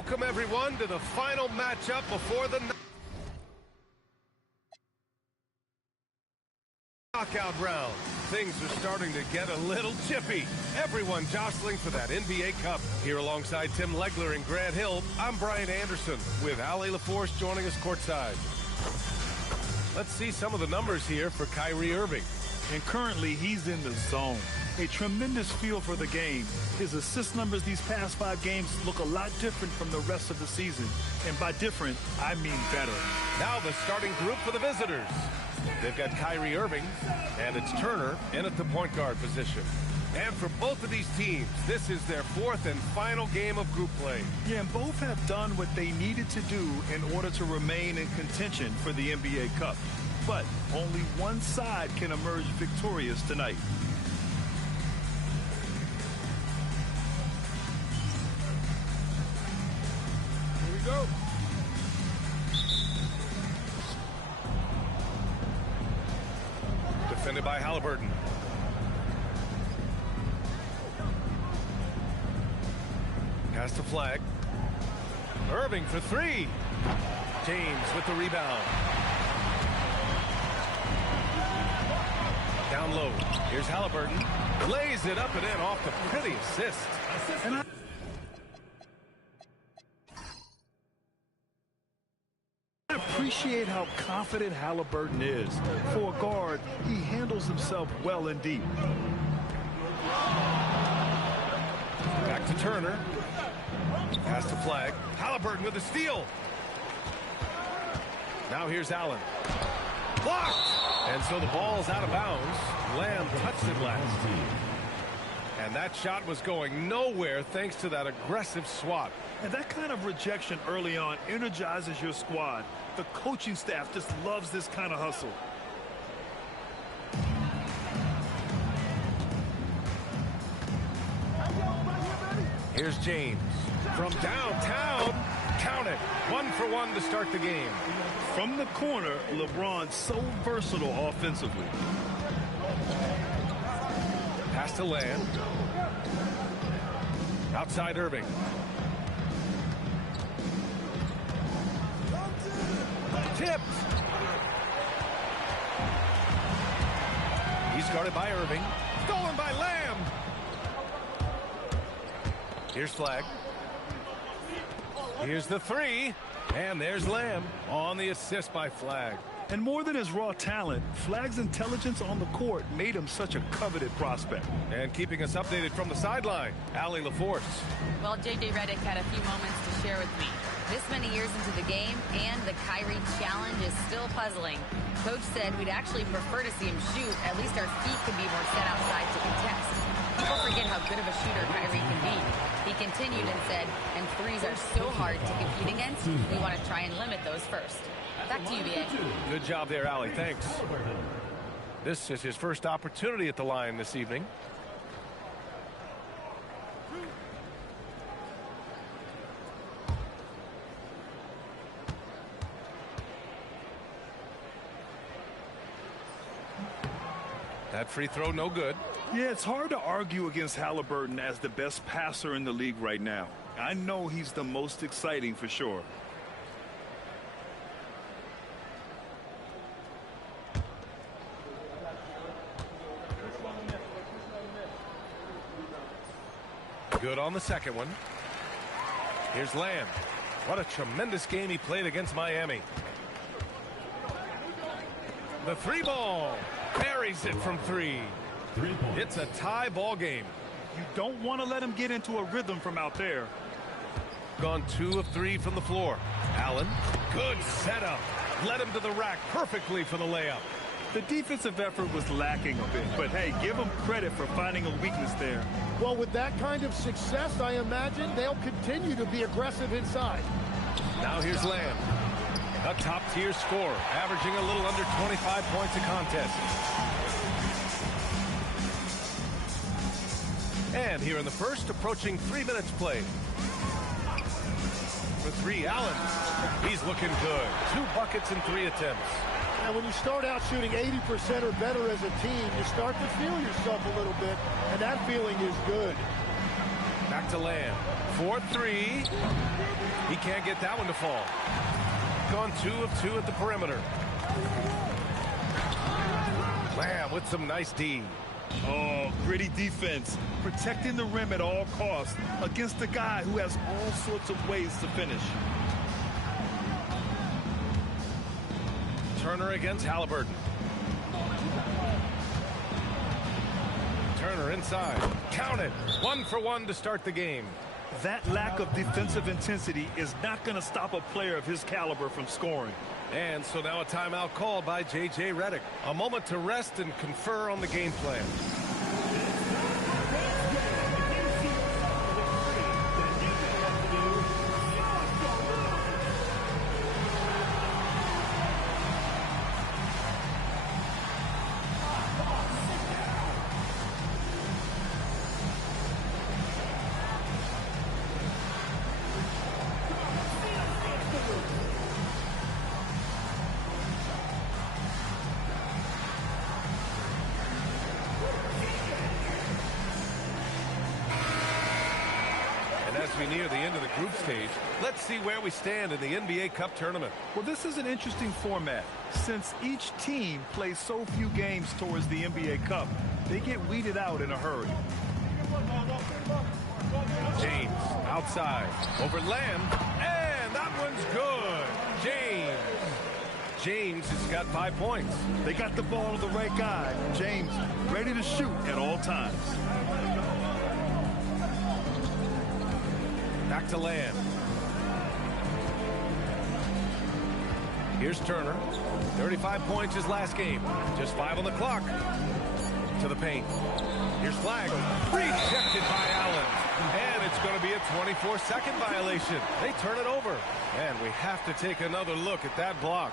Welcome, everyone, to the final matchup before the knockout round. Things are starting to get a little chippy. Everyone jostling for that NBA Cup. Here alongside Tim Legler and Grant Hill, I'm Brian Anderson with Ali LaForce joining us courtside. Let's see some of the numbers here for Kyrie Irving. And currently, he's in the zone. A tremendous feel for the game. His assist numbers these past 5 games look a lot different from the rest of the season. And by different, I mean better. Now the starting group for the visitors. They've got Kyrie Irving, and it's Turner in at the point guard position. And for both of these teams, this is their 4th and final game of group play. Yeah, and both have done what they needed to do in order to remain in contention for the NBA Cup. But only one side can emerge victorious tonight. Here we go. Defended by Halliburton. Pass to Flag. Irving for 3. James with the rebound. Down low. Here's Halliburton. Lays it up and in off the pretty assist. And I appreciate how confident Halliburton is. For a guard, he handles himself well and deep. Back to Turner. Pass to Flag. Halliburton with a steal. Now here's Allen. Blocked! And so the ball's out of bounds. Lamb touched it last. And that shot was going nowhere thanks to that aggressive swat. And that kind of rejection early on energizes your squad. The coaching staff just loves this kind of hustle. Here's James. From downtown, count it. 1 for 1 to start the game. From the corner, LeBron's so versatile offensively. Pass to Lamb. Outside Irving. Tipped. He's guarded by Irving. Stolen by Lamb. Here's Flag. Here's the 3. And there's Lamb on the assist by Flag. And more than his raw talent, Flag's intelligence on the court made him such a coveted prospect. And keeping us updated from the sideline, Ali LaForce. Well, J.J. Redick had a few moments to share with me. This many years into the game, and the Kyrie challenge is still puzzling. Coach said we'd actually prefer to see him shoot. At least our feet could be more set outside to contest. People forget how good of a shooter Kyrie can be. He continued and said, and threes are so hard to compete against, we want to try and limit those first. Back to you, B.A. Good job there, Ali. Thanks. This is his first opportunity at the line this evening. That free throw, no good. Yeah, it's hard to argue against Halliburton as the best passer in the league right now. I know he's the most exciting for sure. Good on the second one. Here's Lamb. What a tremendous game he played against Miami. The 3 ball. Buries it from 3. It's a tie ball game. You don't want to let him get into a rhythm from out there. Gone 2 of 3 from the floor. Allen, good setup. Led him to the rack perfectly for the layup. The defensive effort was lacking a bit, but hey, give them credit for finding a weakness there. Well, with that kind of success, I imagine they'll continue to be aggressive inside. Now here's Lamb. A top-tier scorer, averaging a little under 25 points a contest. And here in the first, approaching 3 minutes played. For 3, Allen. He's looking good. 2 buckets in 3 attempts. And when you start out shooting 80% or better as a team, you start to feel yourself a little bit, and that feeling is good. Back to Lamb. 4-3. He can't get that one to fall. Gone 2 of 2 at the perimeter. Lamb with some nice D. Oh, gritty defense. Protecting the rim at all costs against a guy who has all sorts of ways to finish. Turner against Halliburton. Turner inside. Count it. 1 for 1 to start the game. That lack of defensive intensity is not going to stop a player of his caliber from scoring. And so now a timeout called by J.J. Redick. A moment to rest and confer on the game plan. As we near the end of the group stage, let's see where we stand in the NBA Cup tournament. Well, this is an interesting format. Since each team plays so few games towards the NBA Cup, they get weeded out in a hurry. James outside over Lamb, and that one's good. James has got 5 points. They got the ball to the right guy. James ready to shoot at all times. Back to Lamb. Here's Turner. 35 points his last game. Just 5 on the clock. To the paint. Here's Flag. Rejected by Allen. And it's going to be a 24-second violation. They turn it over. And we have to take another look at that block.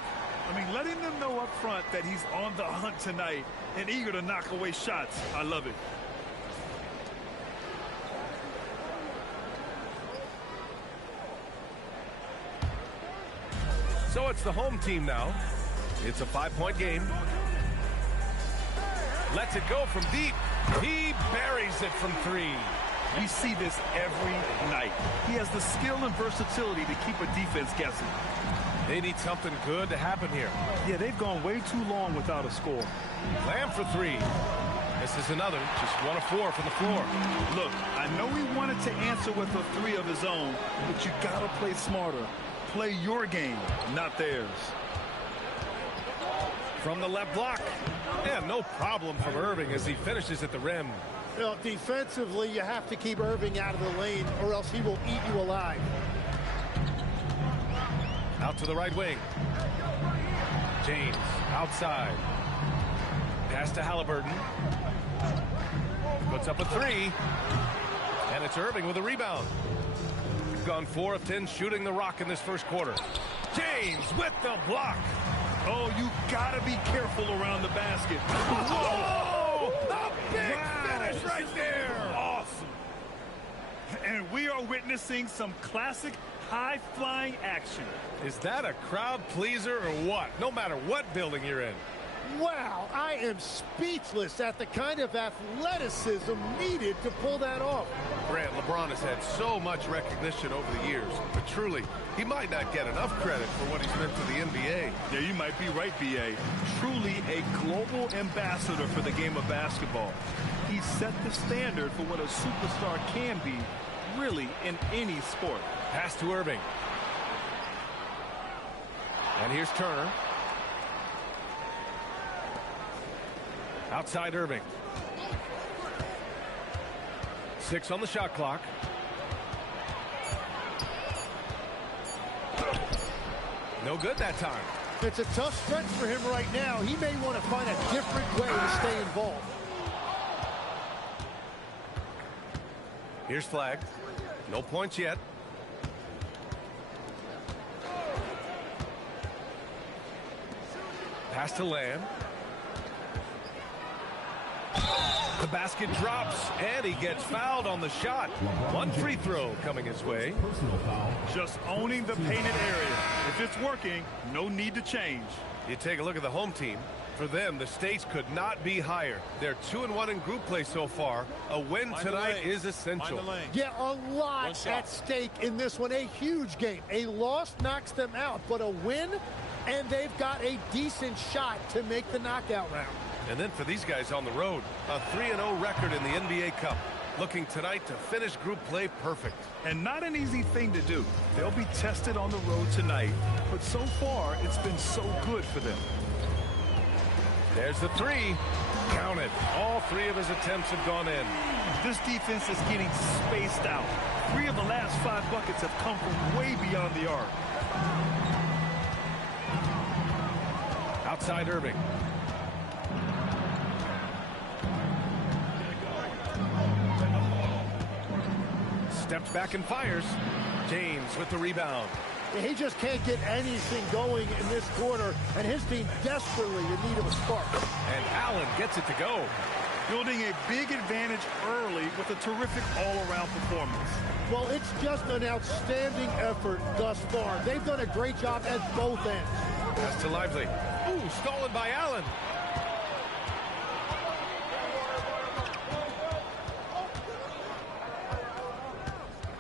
I mean, letting them know up front that he's on the hunt tonight and eager to knock away shots. I love it. So it's the home team now. It's a 5-point game. Lets it go from deep. He buries it from 3. We see this every night. He has the skill and versatility to keep a defense guessing. They need something good to happen here. Yeah, they've gone way too long without a score. Lamb for 3. This is another. Just 1 of 4 from the floor. Look, I know he wanted to answer with a 3 of his own, but you gotta play smarter. Play your game, not theirs. From the left block. Yeah, no problem from Irving as he finishes at the rim. You know, defensively, you have to keep Irving out of the lane or else he will eat you alive. Out to the right wing. James outside. Pass to Halliburton. Puts up a 3. And it's Irving with a rebound. Gone 4 of 10 shooting the rock in this first quarter. James with the block. Oh, you gotta be careful around the basket. Whoa! A big finish right there. Awesome. And we are witnessing some classic high-flying action. Is that a crowd pleaser or what? No matter what building you're in. Wow, I am speechless at the kind of athleticism needed to pull that off. Grant, LeBron has had so much recognition over the years, but truly, he might not get enough credit for what he's meant to the NBA. Yeah, you might be right, B.A. Truly a global ambassador for the game of basketball. He set the standard for what a superstar can be, really, in any sport. Pass to Irving. And here's Turner. Outside Irving. 6 on the shot clock. No good that time. It's a tough stretch for him right now. He may want to find a different way to stay involved. Here's Flag. No points yet. Pass to Lamb. The basket drops, and he gets fouled on the shot. 1 free throw coming his way. Just owning the painted area. If it's working, no need to change. You take a look at the home team. For them, the stakes could not be higher. They're 2-1 in group play so far. A win tonight is essential. Yeah, a lot at stake in this one. A huge game. A loss knocks them out, but a win, and they've got a decent shot to make the knockout round. And then for these guys on the road, a 3-0 record in the NBA Cup. Looking tonight to finish group play perfect. And not an easy thing to do. They'll be tested on the road tonight, but so far it's been so good for them. There's the three. Count it. All 3 of his attempts have gone in. This defense is getting spaced out. 3 of the last 5 buckets have come from way beyond the arc. Outside Irving. Steps back and fires. James with the rebound. He just can't get anything going in this quarter, and his team desperately in need of a spark. And Allen gets it to go. Building a big advantage early with a terrific all-around performance. Well, it's just an outstanding effort thus far. They've done a great job at both ends. Pass to Lively. Ooh, stolen by Allen.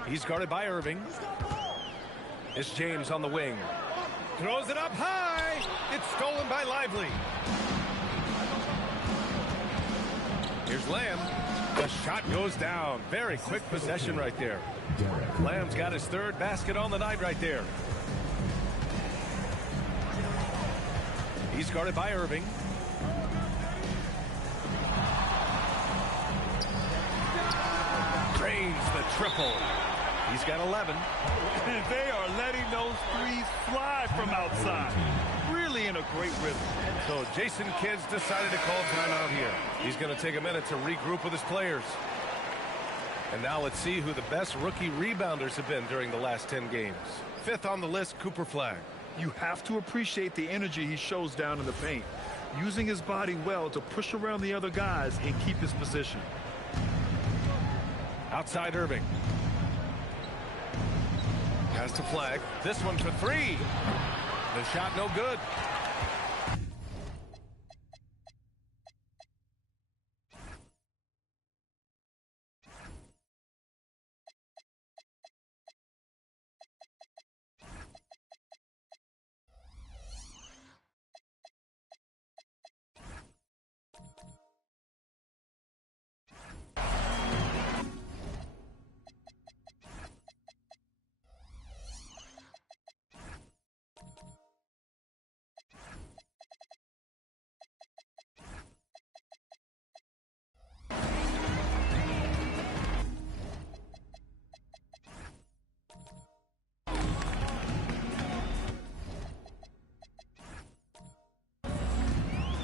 He's guarded by Irving. It's James on the wing. Throws it up high. It's stolen by Lively. Here's Lamb. The shot goes down. Very quick possession right there. Lamb's got his 3rd basket on the night right there. He's guarded by Irving. Drains the triple. He's got 11. And they are letting those threes fly from outside. Really in a great rhythm. So Jason Kidd's decided to call timeout here. He's going to take a minute to regroup with his players. And now let's see who the best rookie rebounders have been during the last 10 games. 5th on the list, Cooper Flagg. You have to appreciate the energy he shows down in the paint, using his body well to push around the other guys and keep his position. Outside Irving. Pass to Flagg. This one for 3. The shot no good.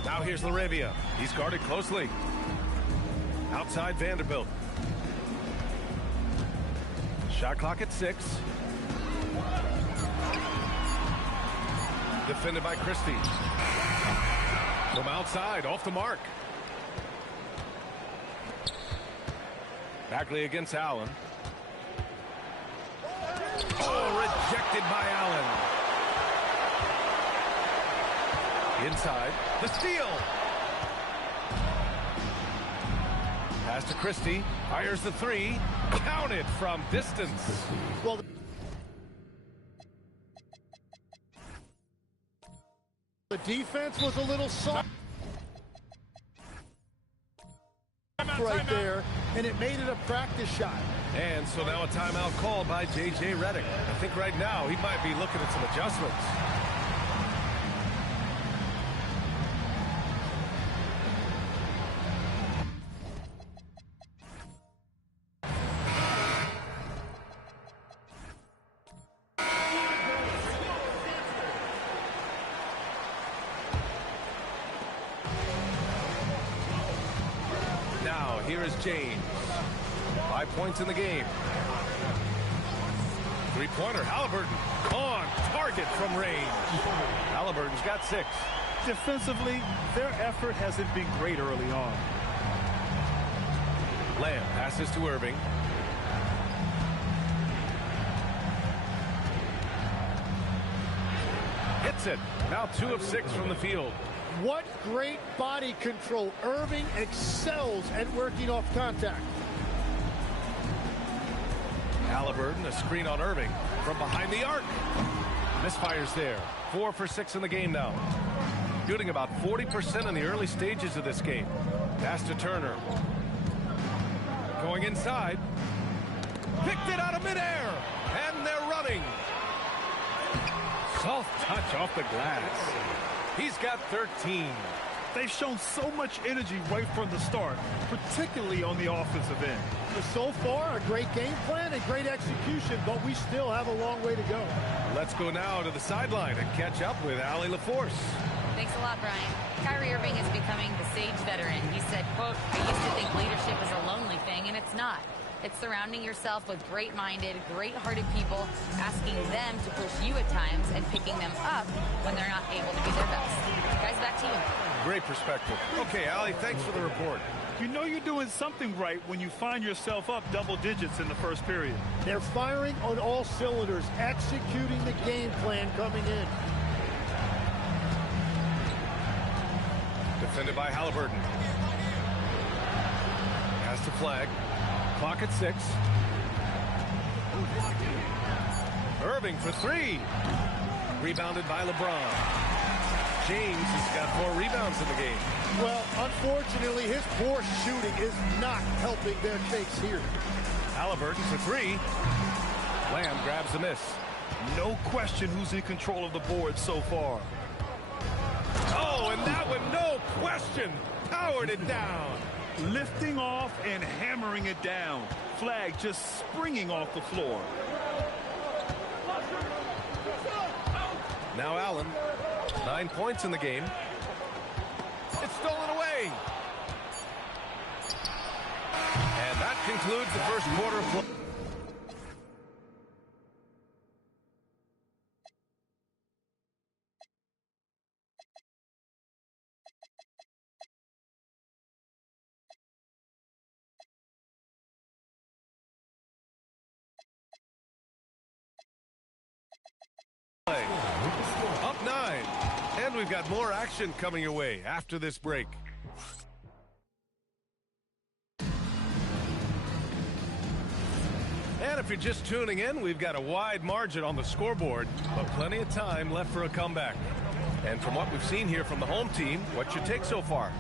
Now here's Laravia. He's guarded closely. Outside Vanderbilt. Shot clock at 6. Defended by Christie. From outside, off the mark. Bagley against Allen. Oh, rejected by Allen. Inside, the steal. Pass to Christie. Fires the 3. Counted from distance. Well, the defense was a little soft right there, and it made it a practice shot. And so now a timeout called by J.J. Redick. I think right now he might be looking at some adjustments. Here is James. 5 points in the game. 3-pointer, Halliburton on target from range. Halliburton's got 6. Defensively, their effort hasn't been great early on. Lamb passes to Irving. Hits it. Now 2 of 6 from the field. What great body control. Irving excels at working off contact. Halliburton, a screen on Irving from behind the arc. Misfires there. 4 for 6 in the game now. Shooting about 40% in the early stages of this game. Pass to Turner. Going inside. Picked it out of midair. And they're running. Soft touch off the glass. He's got 13. They've shown so much energy right from the start, particularly on the offensive end. So far, a great game plan and great execution, but we still have a long way to go. Let's go now to the sideline and catch up with Allie LaForce. Thanks a lot, Brian. Kyrie Irving is becoming the sage veteran. He said, quote, I used to think leadership is a lonely thing, and it's not. It's surrounding yourself with great-minded, great-hearted people, asking them to push you at times and picking them up when they're not able to be their best. Guys, back to you. Great perspective. Okay, Allie, thanks for the report. You know you're doing something right when you find yourself up double digits in the first period. They're firing on all cylinders, executing the game plan coming in. Defended by Halliburton. Pass to Flag. Clock at 6. Irving for 3. Rebounded by LeBron. James has got 4 rebounds in the game. Well, unfortunately, his poor shooting is not helping their case here. Halliburton for 3. Lamb grabs the miss. No question who's in control of the board so far. Oh, and that one, no question, powered it down. Lifting off and hammering it down. Flag just springing off the floor. Now Allen, 9 points in the game. It's stolen away. And that concludes the first quarter of play. Up 9. And we've got more action coming your way after this break. And if you're just tuning in, we've got a wide margin on the scoreboard, but plenty of time left for a comeback. And from what we've seen here from the home team, what's your take so far?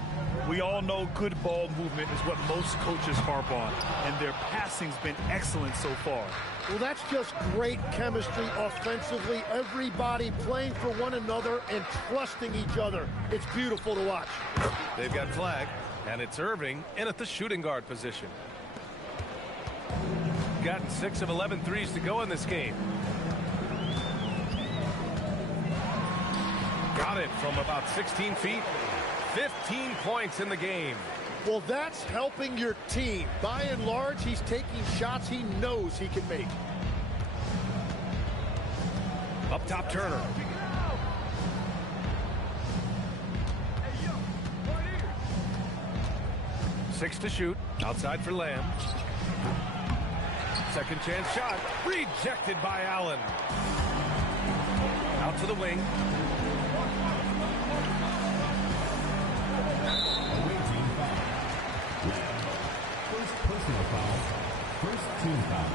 We all know good ball movement is what most coaches harp on, and their passing's been excellent so far. Well, that's just great chemistry offensively. Everybody playing for one another and trusting each other. It's beautiful to watch. They've got Flag, and it's Irving in at the shooting guard position. Gotten 6 of 11 threes to go in this game. Got it from about 16 feet. 15 points in the game. Well, that's helping your team. By and large, he's taking shots he knows he can make. Up top, Turner. Six to shoot. Outside for Lamb. Second chance shot. Rejected by Allen. Out to the wing. First personal foul. First team foul.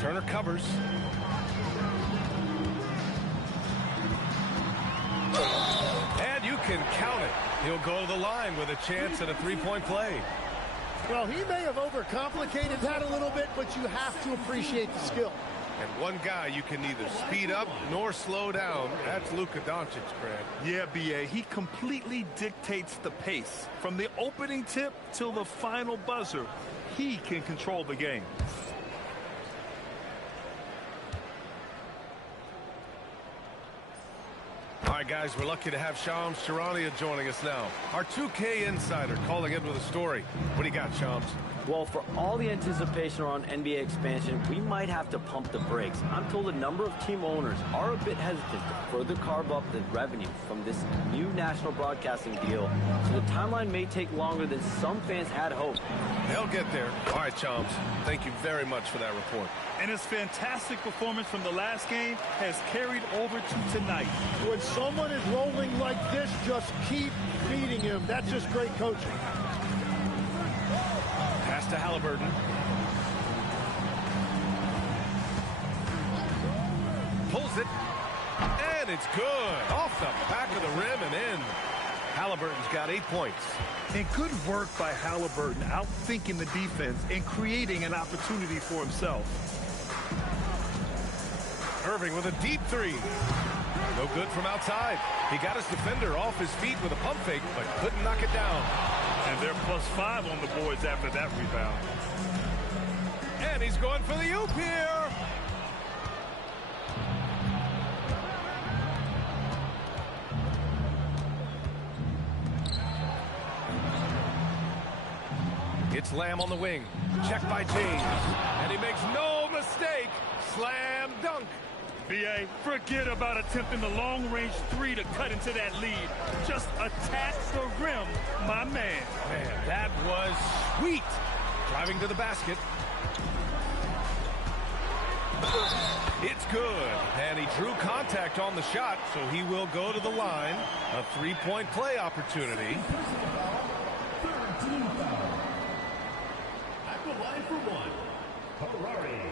Turner covers. And you can count it. He'll go to the line with a chance at a three-point play. Well, he may have overcomplicated that a little bit, but you have to appreciate the skill. And one guy you can neither speed up nor slow down. That's Luka Doncic, Craig. Yeah, B.A., he completely dictates the pace. From the opening tip till the final buzzer, he can control the game. All right, guys, we're lucky to have Shams Charania joining us now. Our 2K insider calling in with a story. What do you got, Shams? Well, for all the anticipation around NBA expansion, we might have to pump the brakes. I'm told a number of team owners are a bit hesitant to further carve up the revenue from this new national broadcasting deal, so the timeline may take longer than some fans had hoped. They'll get there. All right, Shams, thank you very much for that report. And his fantastic performance from the last game has carried over to tonight. When someone is rolling like this, just keep feeding him. That's just great coaching. Pass to Halliburton. Pulls it. And it's good. Off the back of the rim and in. Halliburton's got 8 points. And good work by Halliburton, outthinking the defense and creating an opportunity for himself. Irving with a deep three. No good from outside. He got his defender off his feet with a pump fake, but couldn't knock it down. And they're +5 on the boards after that rebound. And he's going for the oop here. It's Lamb on the wing. Checked by James. And he makes no mistake. Slam dunk. BA, forget about attempting the long-range three to cut into that lead. Just attack the rim, my man. Man, that was sweet. Driving to the basket. It's good. And he drew contact on the shot, so he will go to the line. A three-point play opportunity. At the line for one, Harari.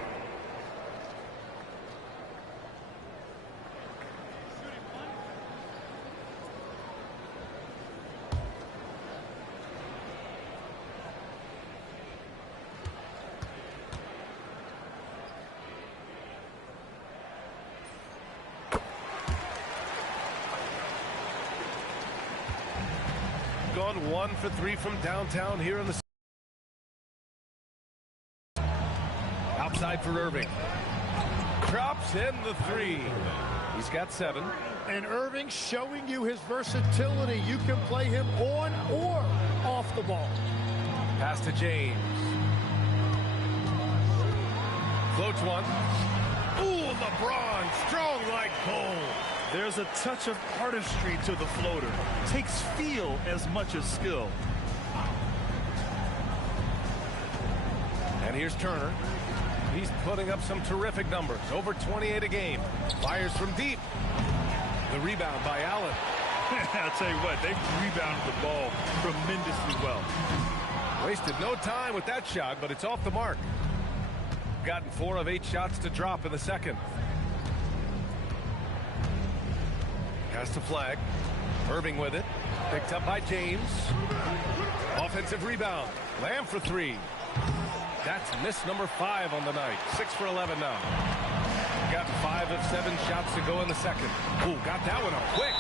Gone 1 for 3 from downtown here in the outside for Irving. Drops in the three. He's got 7. And Irving showing you his versatility. You can play him on or off the ball. Pass to James. Floats one. Ooh, LeBron, strong like bull. There's a touch of artistry to the floater. Takes feel as much as skill. And here's Turner. He's putting up some terrific numbers. Over 28 a game. Fires from deep. The rebound by Allen. I'll tell you what, they've rebounded the ball tremendously well. Wasted no time with that shot, but it's off the mark. Gotten 4 of 8 shots to drop in the second. Pass to Flag. Irving with it. Picked up by James. Offensive rebound. Lamb for 3. That's miss number 5 on the night. 6 for 11 now. Got 5 of 7 shots to go in the second. Ooh, got that one up quick.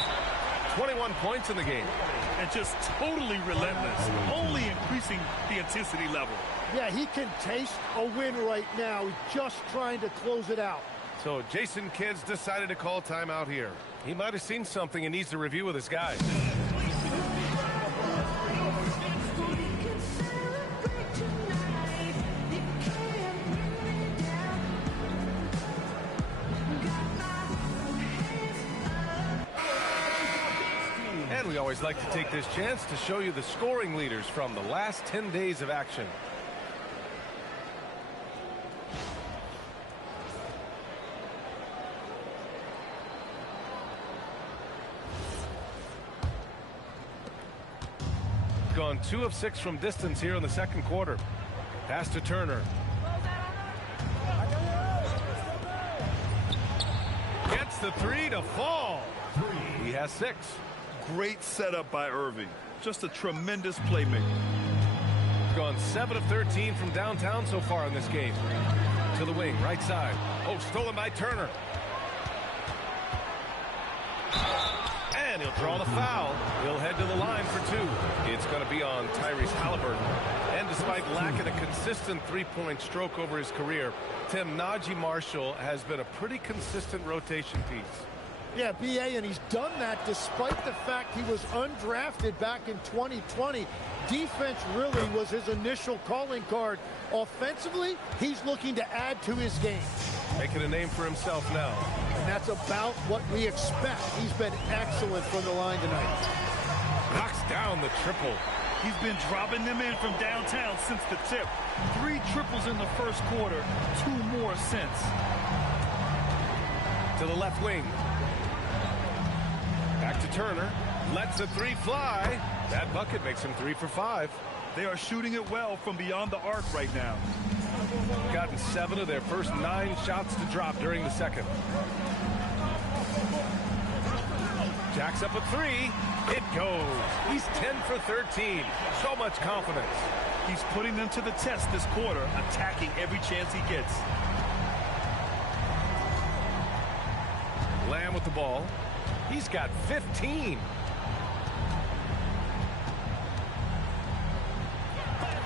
21 points in the game. And just totally relentless. Only increasing the intensity level. Yeah, he can taste a win right now. He's just trying to close it out. So Jason Kidd's decided to call timeout here. He might have seen something and needs to review with his guys. And we always like to take this chance to show you the scoring leaders from the last 10 days of action. Gone 2 of 6 from distance here in the second quarter. Pass to Turner. Gets the 3 to fall. He has 6. Great setup by Irving. Just a tremendous playmaker. Gone 7 of 13 from downtown so far in this game. To the wing, right side. Oh, stolen by Turner. And he'll draw the foul. He'll head to the line for 2. It's going to be on Tyrese Halliburton. And despite lacking a consistent three-point stroke over his career, Tim, Najee Marshall has been a pretty consistent rotation piece. Yeah, B.A., and he's done that despite the fact he was undrafted back in 2020. Defense really was his initial calling card. Offensively, he's looking to add to his game. Making a name for himself now. And that's about what we expect. He's been excellent from the line tonight. Knocks down the triple. He's been dropping them in from downtown since the tip. 3 triples in the first quarter, 2 more since. To the left wing. Back to Turner. Lets the 3 fly. That bucket makes him 3 for 5. They are shooting it well from beyond the arc right now. Gotten 7 of their first 9 shots to drop during the second. Jacks up a 3. It goes. He's 10 for 13. So much confidence. He's putting them to the test this quarter, attacking every chance he gets. Lamb with the ball. He's got 15.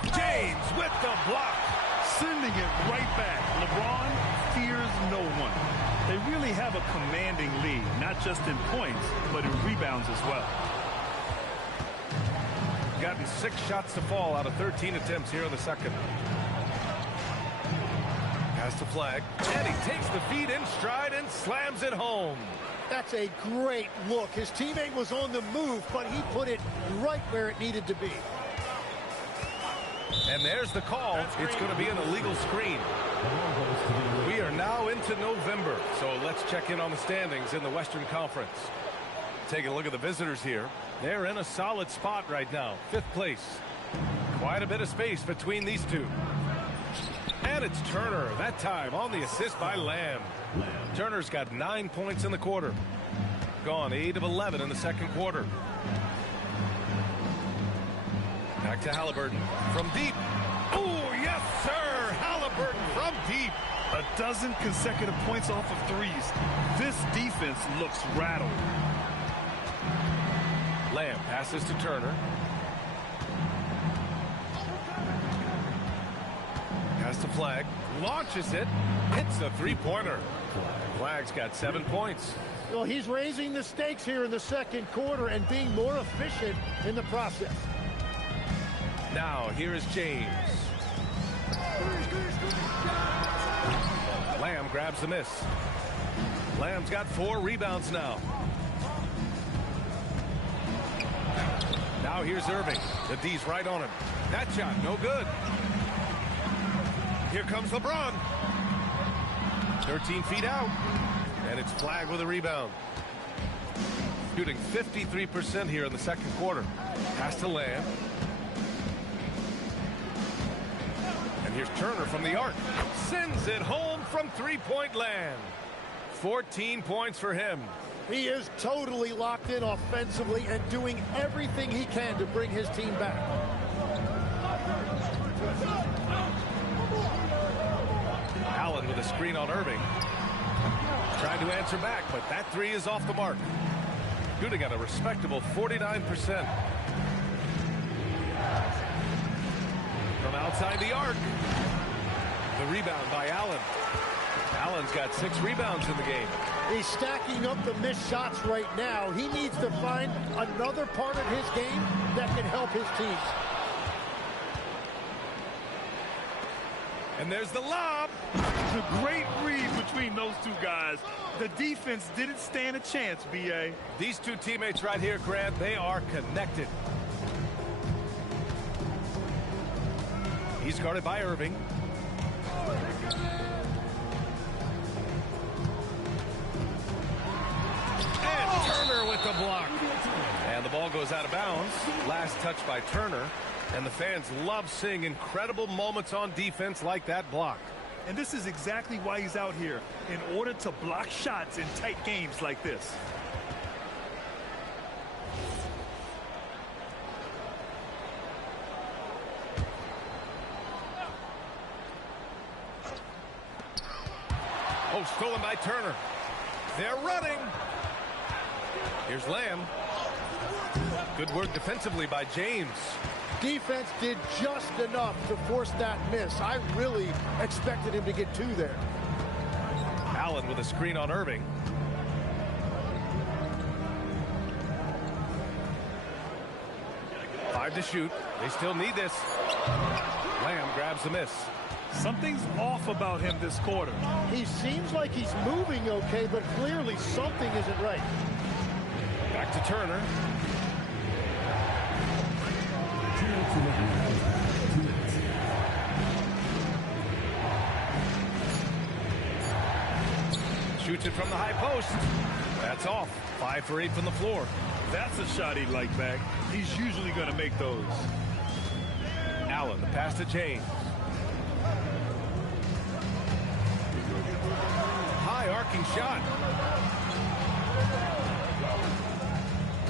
James with the block. Sending it right back. LeBron fears no one. They really have a commanding lead, not just in points, but in rebounds as well. Gotten 6 shots to fall out of 13 attempts here in the second. Has to flag. And he takes the feed in stride and slams it home. That's a great look. His teammate was on the move, but he put it right where it needed to be. And there's the call. It's going to be an illegal screen. We are now into November, so let's check in on the standings in the Western Conference. Taking a look at the visitors here. They're in a solid spot right now, 5th place. Quite a bit of space between these two. And it's Turner, that time on the assist by Lamb. Turner's got 9 points in the quarter. Gone 8 of 11 in the second quarter. Back to Halliburton from deep. Oh, yes, sir. Halliburton from deep. 12 consecutive points off of 3s. This defense looks rattled. Lamb passes to Turner. Has to flag. Launches it. Hits the 3-pointer. Flag's got 7 points. Well, he's raising the stakes here in the second quarter and being more efficient in the process. Now, here is James. Lamb grabs the miss. Lamb's got 4 rebounds now. Now here's Irving. The D's right on him. That shot, no good. Here comes LeBron. 13 feet out. And it's Flagg with a rebound. Shooting 53% here in the second quarter. Pass to Lamb. And here's Turner from the arc. Sends it home from 3-point land. 14 points for him. He is totally locked in offensively and doing everything he can to bring his team back. Allen with a screen on Irving. Trying to answer back, but that 3 is off the mark. Shooting at a respectable 49%. From outside the arc. The rebound by Allen. Allen's got 6 rebounds in the game. He's stacking up the missed shots right now. He needs to find another part of his game that can help his team. And there's the lob. It's a great read between those 2 guys. The defense didn't stand a chance, B.A. These 2 teammates right here, Grant, they are connected. He's guarded by Irving. And Turner with the block. And the ball goes out of bounds. Last touch by Turner. And the fans love seeing incredible moments on defense like that block. And this is exactly why he's out here, in order to block shots in tight games like this. Oh, stolen by Turner. They're running. Here's Lamb. Good work defensively by James. Defense did just enough to force that miss. I really expected him to get 2 there. Allen with a screen on Irving. 5 to shoot. They still need this. Lamb grabs the miss. Something's off about him this quarter. He seems like he's moving okay, but clearly something isn't right. Back to Turner. Shoots it from the high post. That's off. 5 for 8 from the floor. That's a shot he'd like back. He's usually going to make those. Allen, the pass to James. High arcing shot.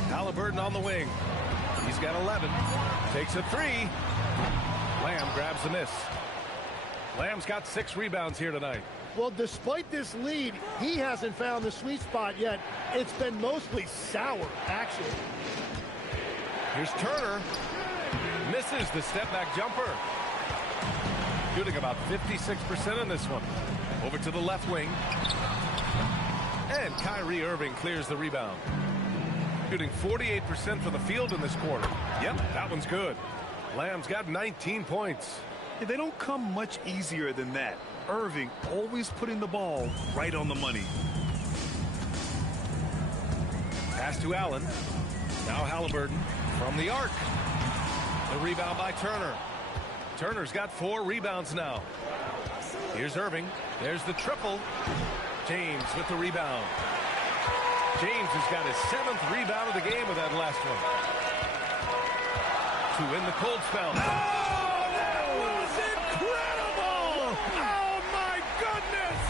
Halliburton on the wing. He's got 11. Takes a 3. Lamb grabs the miss. Lamb's got 6 rebounds here tonight. Well, despite this lead, he hasn't found the sweet spot yet. It's been mostly sour, actually. Here's Turner. Misses the step-back jumper. Shooting about 56% in this one. Over to the left wing. And Kyrie Irving clears the rebound. Shooting 48% from the field in this quarter. Yep, that one's good. Lamb's got 19 points. Yeah, they don't come much easier than that. Irving always putting the ball right on the money. Pass to Allen. Now Halliburton from the arc. The rebound by Turner. Turner's got 4 rebounds now. Here's Irving. There's the triple. James with the rebound. James has got his 7th rebound of the game with that last one. To win the cold spell. Oh, that was incredible! Oh, my goodness!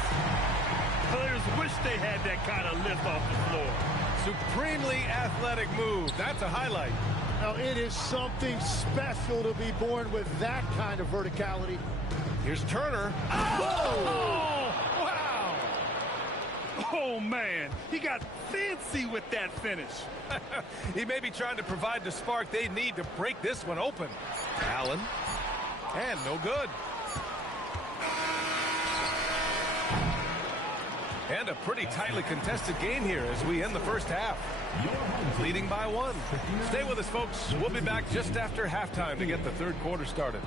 Players wish they had that kind of lift off the floor. Supremely athletic move. That's a highlight. Now, it is something special to be born with that kind of verticality. Here's Turner. Oh! Wow! Oh, man. He got fancy with that finish. He may be trying to provide the spark they need to break this one open. Allen. And no good. And a pretty tightly contested game here as we end the first half. Leading by 1. Stay with us, folks. We'll be back just after halftime to get the third quarter started.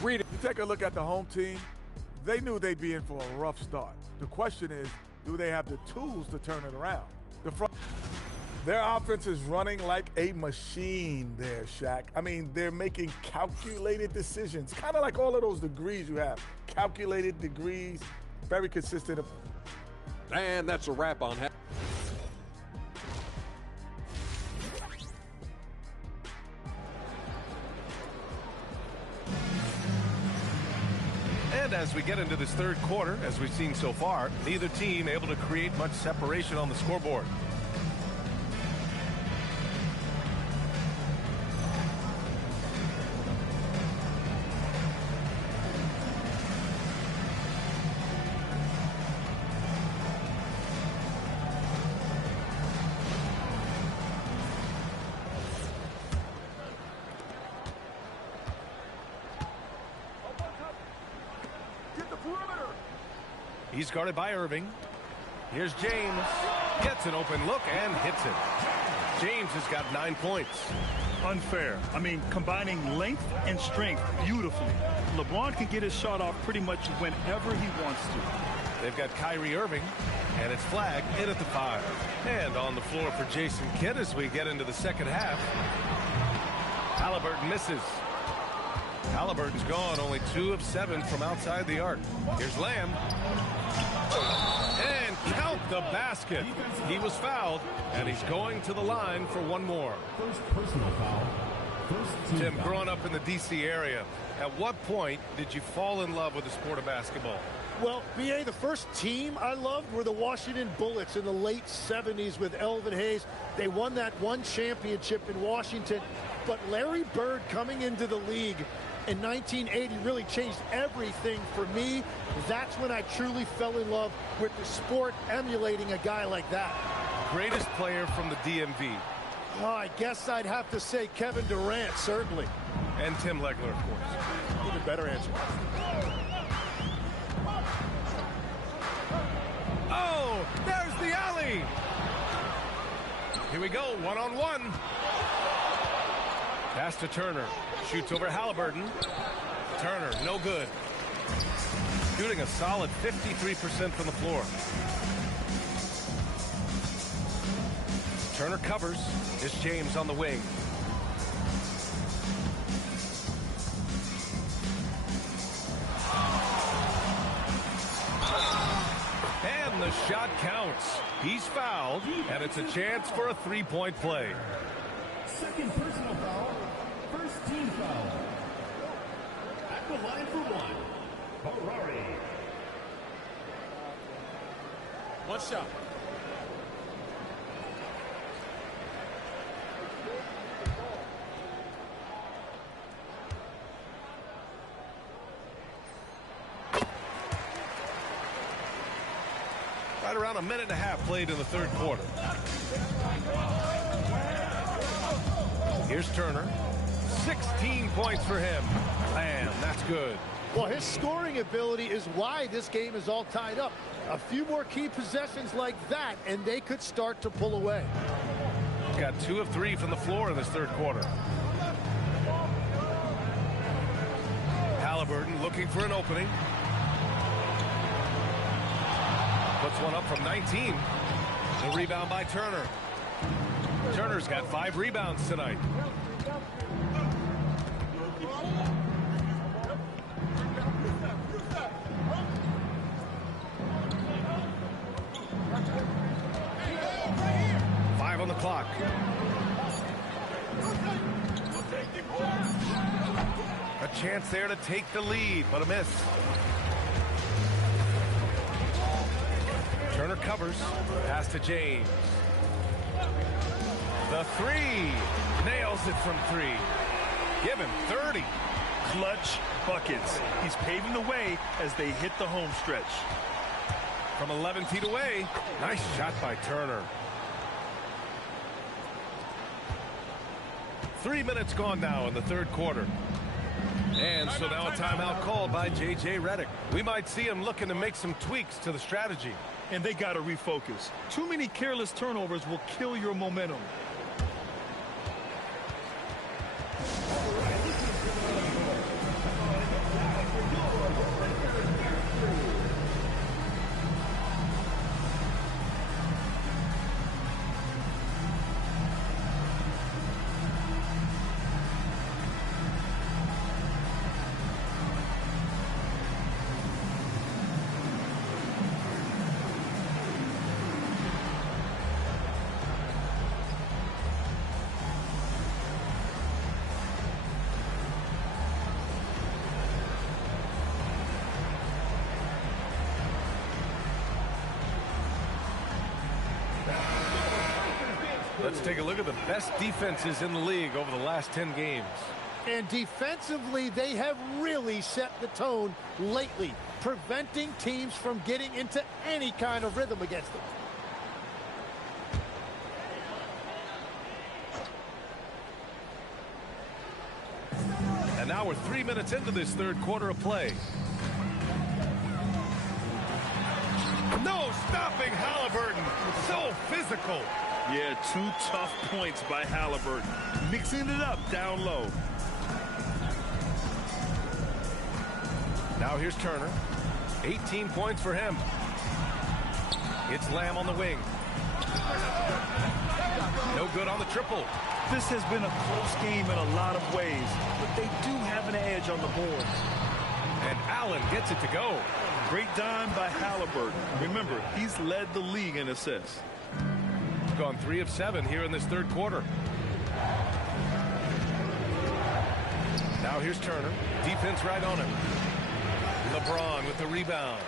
You take a look at the home team, they knew they'd be in for a rough start. The question is, do they have the tools to turn it around? Their offense is running like a machine there, Shaq. I mean, they're making calculated decisions, kind of like all of those degrees you have. Calculated degrees, very consistent. And that's a wrap on half. And as we get into this third quarter, as we've seen so far, neither team able to create much separation on the scoreboard. He's guarded by Irving. Here's James. Gets an open look and hits it. James has got 9 points. Unfair. I mean, combining length and strength beautifully. LeBron can get his shot off pretty much whenever he wants to. They've got Kyrie Irving, and it's flagged in at the 5. And on the floor for Jason Kidd as we get into the second half. Halliburton misses. Halliburton's gone, only 2 of 7 from outside the arc. Here's Lamb. And count the basket. He was fouled, and he's going to the line for one more. First personal foul. First team Tim, foul. growing up in the D.C. area, at what point did you fall in love with the sport of basketball? Well, B.A., the first team I loved were the Washington Bullets in the late 70s with Elvin Hayes. They won that one championship in Washington. But Larry Bird coming into the league in 1980 really changed everything for me. That's when I truly fell in love with the sport, emulating a guy like that. Greatest player from the DMV. Oh, I guess I'd have to say Kevin Durant, certainly. And Tim Legler, of course. Even better answer. Oh, there's the alley. Here we go, one-on-one. Pass to Turner. Shoots over Halliburton. Turner, no good. Shooting a solid 53% from the floor. Turner covers. It's James on the wing. And the shot counts. He's fouled, and it's a chance for a three-point play. Second personal foul. First team foul. At the line for one. Harari. One shot. Right around a minute and a half played in the third quarter. Here's Turner. 16 points for him. Bam, that's good. Well, his scoring ability is why this game is all tied up. A few more key possessions like that, and they could start to pull away. Got 2 of 3 from the floor in this third quarter. Halliburton looking for an opening. Puts one up from 19. The rebound by Turner. Turner's got 5 rebounds tonight. Five on the clock. A chance there to take the lead, but a miss. Turner covers. Pass to James. The three. Nails it from 3. Give him 30. Clutch buckets. He's paving the way as they hit the home stretch. From 11 feet away. Nice shot by Turner. 3 minutes gone now in the third quarter. And so now a timeout called by J.J. Redick. We might see him looking to make some tweaks to the strategy. And they got to refocus. Too many careless turnovers will kill your momentum. Let's take a look at the best defenses in the league over the last 10 games. And defensively, they have really set the tone lately, preventing teams from getting into any kind of rhythm against them. And now we're 3 minutes into this third quarter of play. stopping Halliburton. So physical. Yeah, 2 tough points by Halliburton. Mixing it up down low. Now here's Turner. 18 points for him. It's Lamb on the wing. No good on the triple. This has been a close game in a lot of ways, but they do have an edge on the board. And Allen gets it to go. Great dime by Halliburton. Remember, he's led the league in assists. Gone 3 of 7 here in this third quarter. Now here's Turner. Defense right on him. LeBron with the rebound.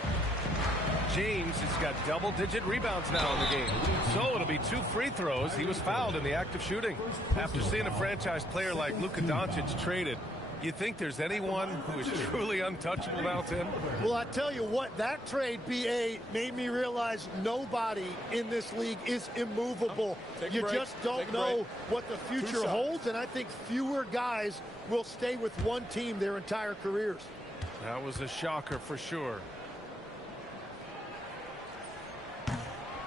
James has got double-digit rebounds now in the game. So it'll be 2 free throws. He was fouled in the act of shooting. After seeing a franchise player like Luka Doncic traded, you think there's anyone who is truly untouchable now, Tim? Well, I tell you what, that trade, B.A., made me realize nobody in this league is immovable. You just don't know what the future holds, and I think fewer guys will stay with one team their entire careers. That was a shocker for sure.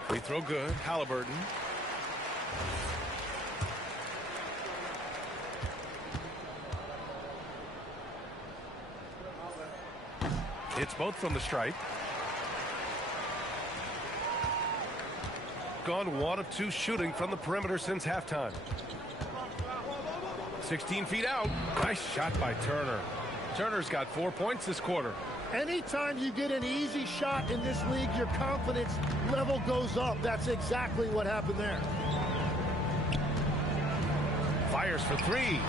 Free throw good. Halliburton. It's both from the stripe. Gone 1 of 2 shooting from the perimeter since halftime. 16 feet out. Nice shot by Turner. Turner's got 4 points this quarter. Anytime you get an easy shot in this league, your confidence level goes up. That's exactly what happened there. Fires for 3.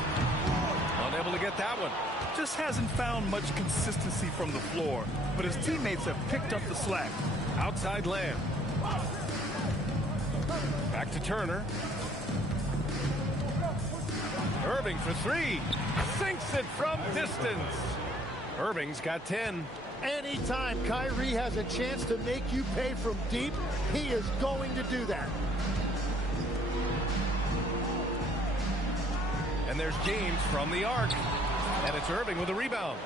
Unable to get that one. Just hasn't found much consistency from the floor, but his teammates have picked up the slack. Outside Lamb. Back to Turner. Irving for 3. Sinks it from distance. Irving's got 10. Anytime Kyrie has a chance to make you pay from deep, he is going to do that. And there's James from the arc. And it's Irving with a rebound.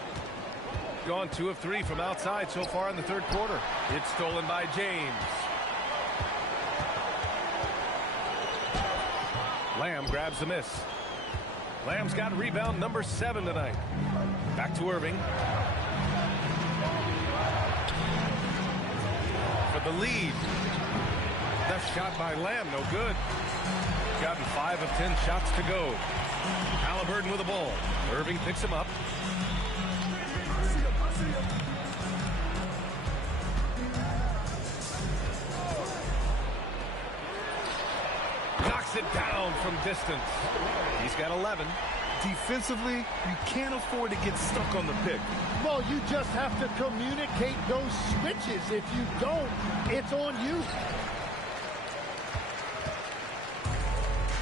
Gone 2 of 3 from outside so far in the third quarter. It's stolen by James. Lamb grabs the miss. Lamb's got rebound number 7 tonight. Back to Irving. For the lead. That shot by Lamb, no good. Gotten 5 of 10 shots to go. Halliburton with the ball. Irving picks him up. Knocks it down from distance. He's got 11. Defensively, you can't afford to get stuck on the pick. Well, you just have to communicate those switches. If you don't, it's on you.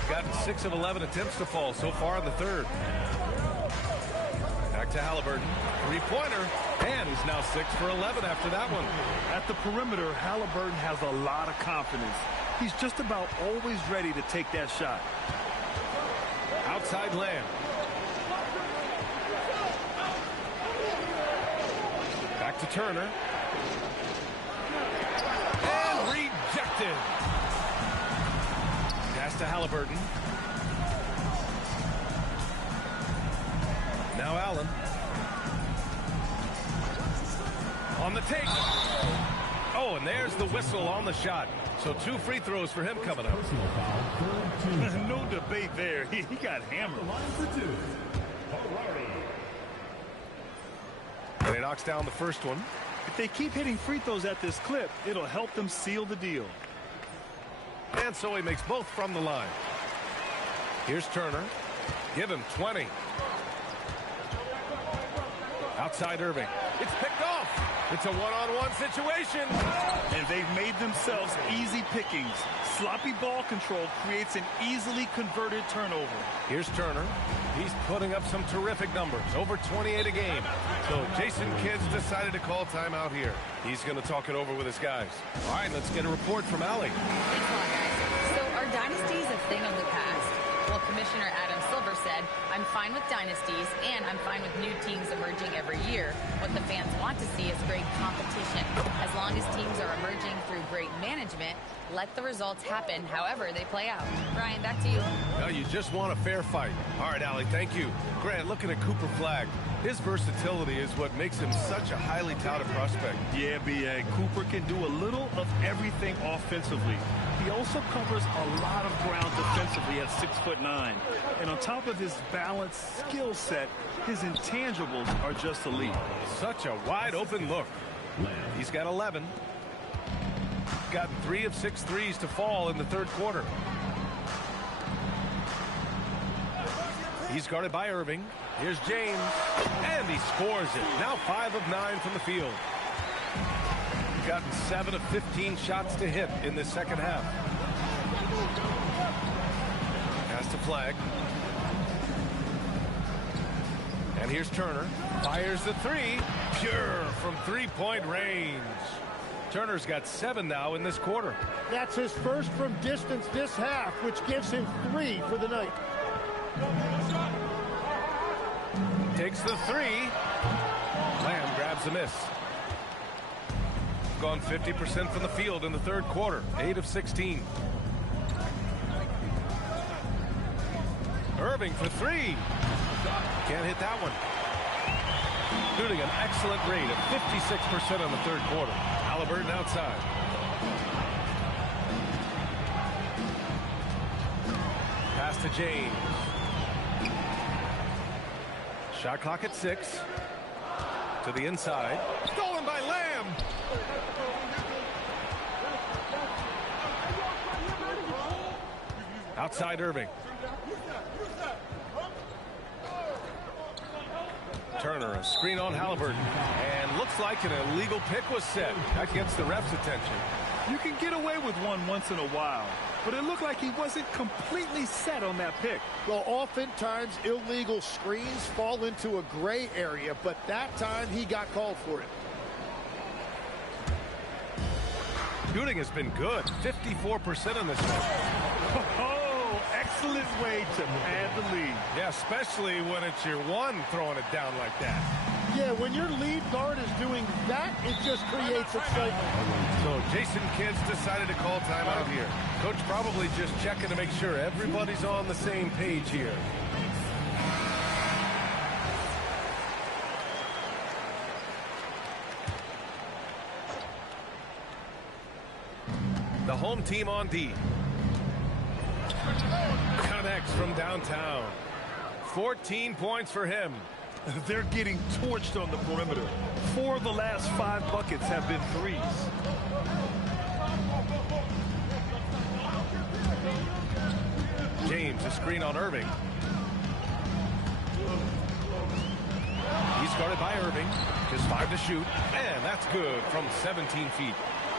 Gotten 6 of 11 attempts to fall so far in the third. Back to Halliburton. 3-pointer. And he's now 6 for 11 after that one. At the perimeter, Halliburton has a lot of confidence. He's just about always ready to take that shot. Outside Lamb. Back to Turner. And rejected. Pass to Halliburton. Now Allen. On the take. Oh, and there's the whistle on the shot. So 2 free throws for him coming up. No debate there. He got hammered. And he knocks down the first one. If they keep hitting free throws at this clip, it'll help them seal the deal. And so he makes both from the line. Here's Turner. Give him 20. Outside Irving. It's picked off. It's a one-on-one situation. And they've made themselves easy pickings. Sloppy ball control creates an easily converted turnover. Here's Turner. He's putting up some terrific numbers. Over 28 a game. So Jason Kidd's decided to call timeout here. He's going to talk it over with his guys. All right, let's get a report from Allie. Thanks a lot, guys. So are dynasties a thing of the past? Well, Commissioner Adam Silver said, "I'm fine with dynasties, and I'm fine with new teams emerging every year. What the fans want to see is great competition. As long as teams are emerging through great management, let the results happen however they play out." Brian, back to you. Well, you just want a fair fight. All right, Allie, thank you. Grant, looking at Cooper Flagg, his versatility is what makes him such a highly touted prospect. Yeah, B.A. Cooper can do a little of everything offensively. He also covers a lot of ground defensively at 6'9". And on top of his balanced skill set, his intangibles are just elite. Such a wide open look. He's got 11. Got 3 of 6 threes to fall in the third quarter. He's guarded by Irving. Here's James, and he scores it. Now 5 of 9 from the field. He's gotten 7 of 15 shots to hit in this second half. Pass to Flagg. And here's Turner. Fires the 3. Pure from three-point range. Turner's got 7 now in this quarter. That's his first from distance this half, which gives him 3 for the night. Takes the 3. Lamb grabs a miss. Gone 50% from the field in the third quarter. 8 of 16. Irving for 3. Can't hit that one. Shooting an excellent rate of 56% in the third quarter. Halliburton outside. Pass to James. Shot clock at 6. To the inside. Stolen by Lamb. Outside Irving. Turner, a screen on Halliburton. And looks like an illegal pick was set. That gets the ref's attention. You can get away with one once in a while, but it looked like he wasn't completely set on that pick. Well, oftentimes illegal screens fall into a gray area, but that time he got called for it. Shooting has been good. 54% on this one. Oh, excellent way to pad the lead. Yeah, especially when it's your one throwing it down like that. Yeah, when your lead guard is doing that, it just creates excitement. So Jason Kidd's decided to call timeout here. Coach probably just checking to make sure everybody's on the same page here. The home team on D. Connects from downtown. 14 points for him. They're getting torched on the perimeter. 4 of the last 5 buckets have been threes. James, a screen on Irving. He's guarded by Irving. Just 5 to shoot. And that's good from 17 feet.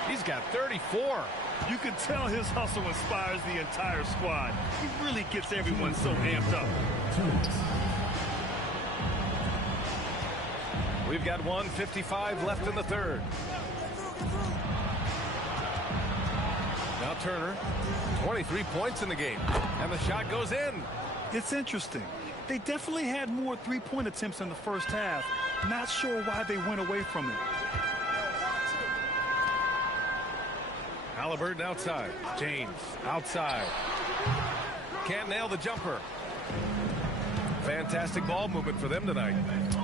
He's got 34. You can tell his hustle inspires the entire squad. He really gets everyone so amped up. We've got 1:55 left in the third. Now Turner, 23 points in the game, and the shot goes in. It's interesting. They definitely had more three-point attempts in the first half. Not sure why they went away from it. Halliburton outside. James outside. Can't nail the jumper. Fantastic ball movement for them tonight.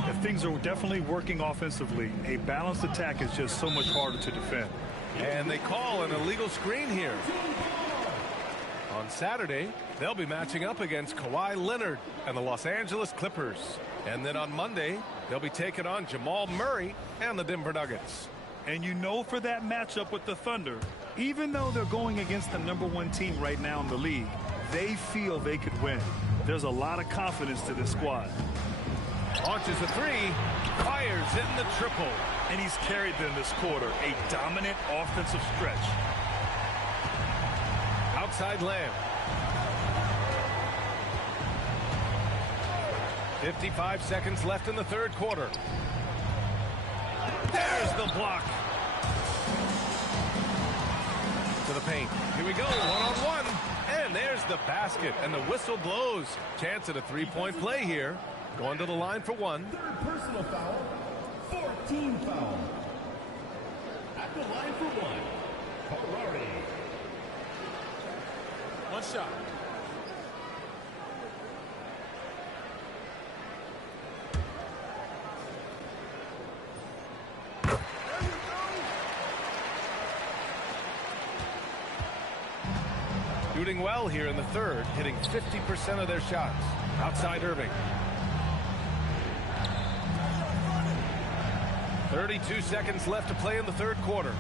If things are definitely working offensively, a balanced attack is just so much harder to defend. And they call an illegal screen here. On Saturday, they'll be matching up against Kawhi Leonard and the Los Angeles Clippers. And then on Monday, they'll be taking on Jamal Murray and the Denver Nuggets. And you know, for that matchup with the Thunder, even though they're going against the #1 team right now in the league, they feel they could win. There's a lot of confidence to this squad. Launches a 3, fires in the triple. And he's carried them this quarter. A dominant offensive stretch. Outside Lamb. 55 seconds left in the third quarter. There's the block. To the paint. Here we go, one-on-one. And there's finds the basket, and the whistle blows. Chance at a three-point play here. Going to the line for one. Third personal foul. 14 foul. At the line for one. Kyrie. One shot. Shooting well here in the third, hitting 50% of their shots. Outside Irving. 32 seconds left to play in the third quarter.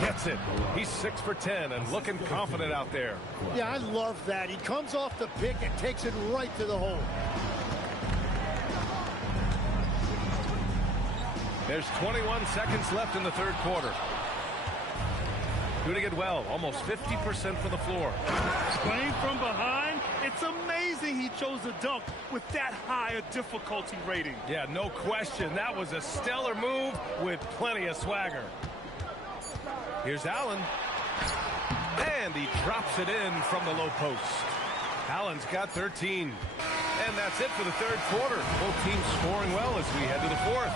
Gets it. He's 6 for 10 and looking confident out there. Yeah, I love that. He comes off the pick and takes it right to the hole. There's 21 seconds left in the third quarter. Doing it well, almost 50% for the floor. Playing from behind, it's amazing he chose a dunk with that high a difficulty rating. Yeah, no question. That was a stellar move with plenty of swagger. Here's Allen. And he drops it in from the low post. Allen's got 13. And that's it for the third quarter. Both teams scoring well as we head to the fourth.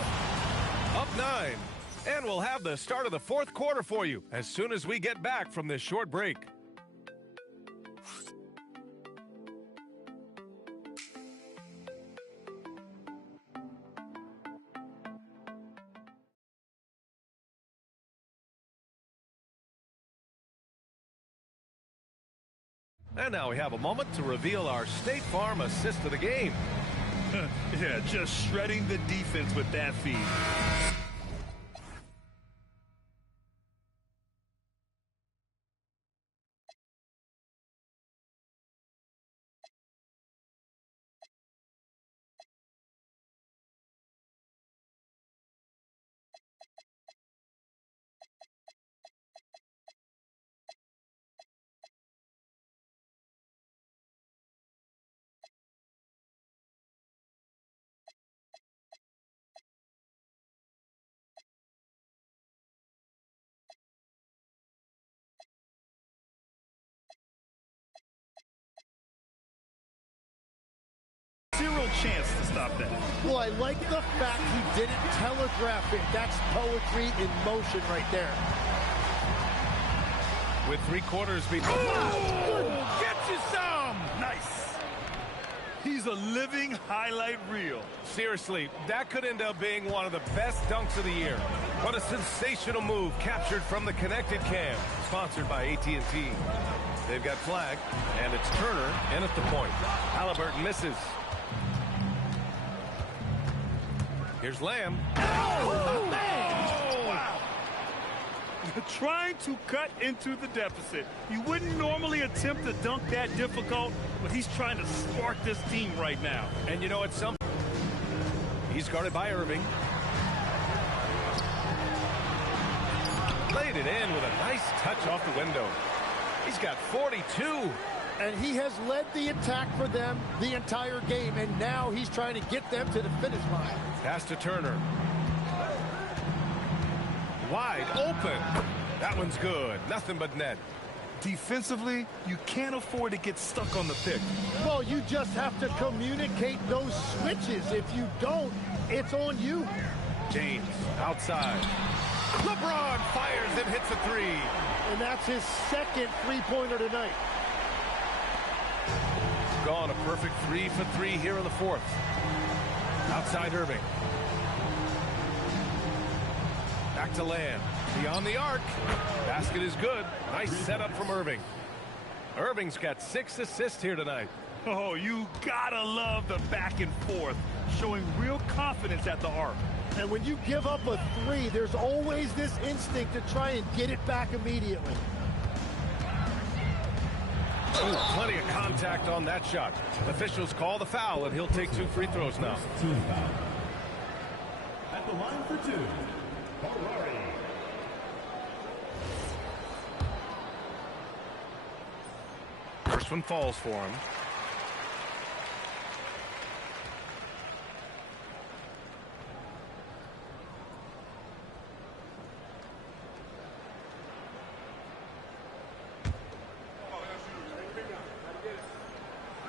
Up 9. And we'll have the start of the fourth quarter for you as soon as we get back from this short break. And now we have a moment to reveal our State Farm assist of the game. Yeah, just shredding the defense with that feed. Zero chance to stop that. Well, I like the fact he didn't telegraph it. That's poetry in motion right there. With 3 quarters before. Get you some! Nice. He's a living highlight reel. Seriously, that could end up being one of the best dunks of the year. What a sensational move captured from the connected cam. Sponsored by AT&T. They've got flag, and it's Turner in at the point. Halliburton misses. Here's Lamb. Oh, man! Wow. Trying to cut into the deficit. You wouldn't normally attempt to dunk that difficult, but he's trying to spark this team right now. And you know it's something. He's guarded by Irving. Laid it in with a nice touch off the window. He's got 42. And he has led the attack for them the entire game, and now he's trying to get them to the finish line. Pass to Turner. Wide open. That one's good. Nothing but net. Defensively, you can't afford to get stuck on the pick. Well, you just have to communicate those switches. If you don't, it's on you. James outside. LeBron fires and hits a 3. And that's his second three-pointer tonight. Gone a perfect 3 for 3 here in the fourth. Outside Irving. Back to Lamb. Beyond the arc. Basket is good. Nice setup from Irving. Irving's got 6 assists here tonight. Oh, you gotta love the back and forth, showing real confidence at the arc. And when you give up a 3, there's always this instinct to try and get it back immediately. Ooh, plenty of contact on that shot. Officials call the foul, and he'll take 2 free throws now. Team foul. At the line for 2, Kyrie. First one falls for him.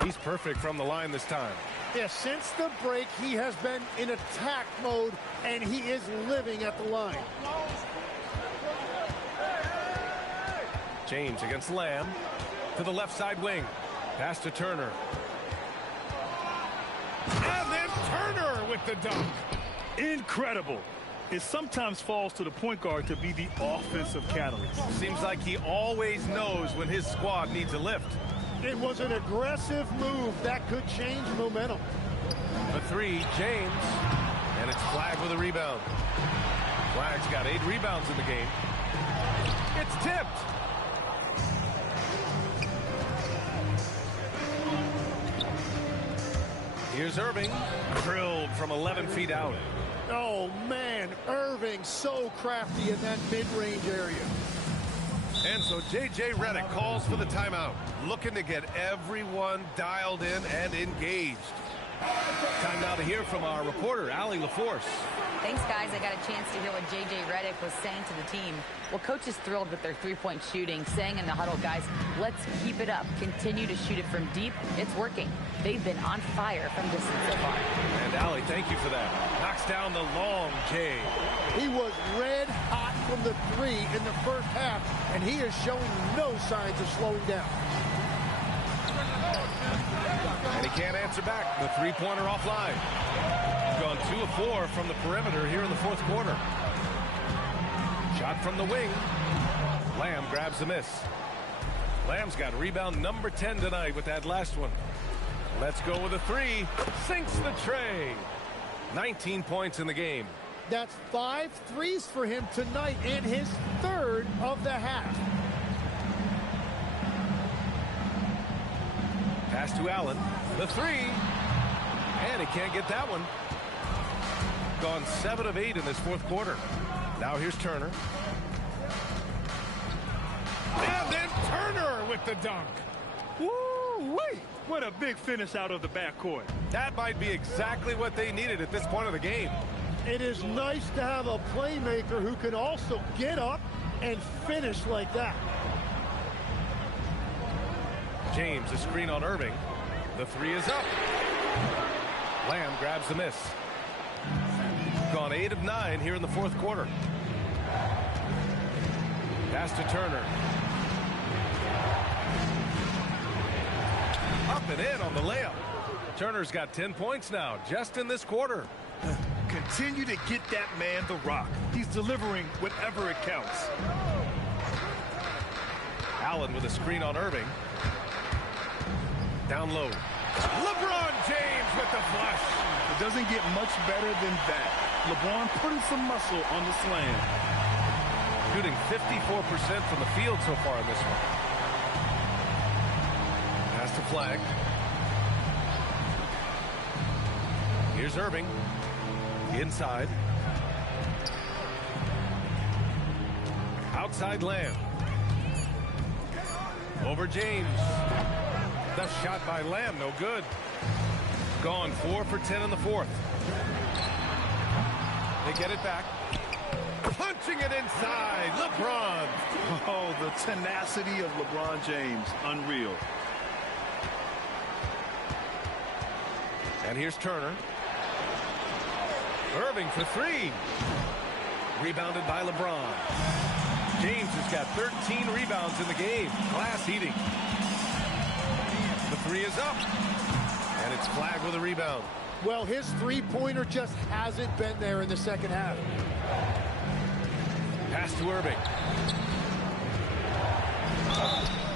He's perfect from the line this time. Yeah, since the break, he has been in attack mode, and he is living at the line. James against Lamb to the left side wing. Pass to Turner. And then Turner with the dunk. Incredible. It sometimes falls to the point guard to be the offensive catalyst. Seems like he always knows when his squad needs a lift. It was an aggressive move that could change momentum. The three, James, and it's Flagg with a rebound. Flagg's got 8 rebounds in the game. It's tipped. Here's Irving, drilled from 11 feet out. Oh, man, Irving so crafty in that mid-range area. And so J.J. Redick calls for the timeout, looking to get everyone dialed in and engaged. Time now to hear from our reporter, Allie LaForce. Thanks, guys. I got a chance to hear what J.J. Redick was saying to the team. Well, coach is thrilled with their three-point shooting, saying in the huddle, guys, let's keep it up. Continue to shoot it from deep. It's working. They've been on fire from distance so far. And Allie, thank you for that. Knocks down the long J. He was red hot from the three in the first half, and he is showing no signs of slowing down. And he can't answer back. The three-pointer offline. Gone 2 of 4 from the perimeter here in the fourth quarter. Shot from the wing. Lamb grabs the miss. Lamb's got rebound number 10 tonight with that last one. Let's go with a three. Sinks the tray. 19 points in the game. That's 5 threes for him tonight and his third of the half. Pass to Allen. The three. And he can't get that one. Gone 7 of 8 in this fourth quarter. Now here's Turner. And then Turner with the dunk. Woo-wee! What a big finish out of the backcourt. That might be exactly what they needed at this point of the game. It is nice to have a playmaker who can also get up and finish like that. James, a screen on Irving. The three is up. Lamb grabs the miss. Gone 8 of 9 here in the fourth quarter. Pass to Turner. Up and in on the layup. Turner's got 10 points now, just in this quarter. Continue to get that man the rock. He's delivering whenever it counts. Allen with a screen on Irving. Down low. LeBron James with the flush. It doesn't get much better than that. LeBron putting some muscle on the slam. Shooting 54% from the field so far in this one. Pass to Flagg. Here's Irving. Inside. Outside Lamb. Over James. The shot by Lamb, no good. Gone 4 for 10 in the fourth. They get it back. Punching it inside, LeBron. Oh, the tenacity of LeBron James, unreal. And here's Turner. Irving for three. Rebounded by LeBron. James has got 13 rebounds in the game. Glass eating. The three is up. And it's Flagg with a rebound. Well, his three-pointer just hasn't been there in the second half. Pass to Irving.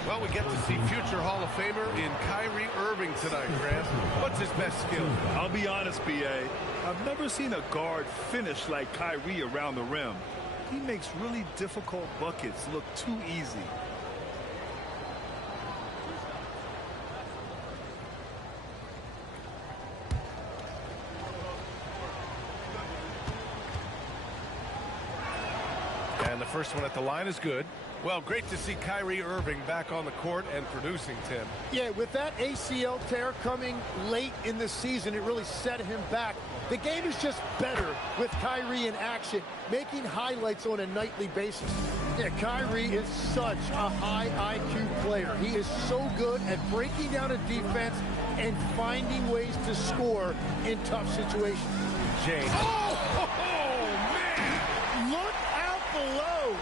Well, we get to see future Hall of Famer in Kyrie Irving tonight, Grant. What's his best skill? I'll be honest, B.A. I've never seen a guard finish like Kyrie around the rim. He makes really difficult buckets look too easy. And the first one at the line is good. Well, great to see Kyrie Irving back on the court and producing, Tim. Yeah, with that ACL tear coming late in the season, it really set him back. The game is just better with Kyrie in action, making highlights on a nightly basis. Yeah, Kyrie is such a high IQ player. He is so good at breaking down a defense and finding ways to score in tough situations. James. Oh, man! Look out below!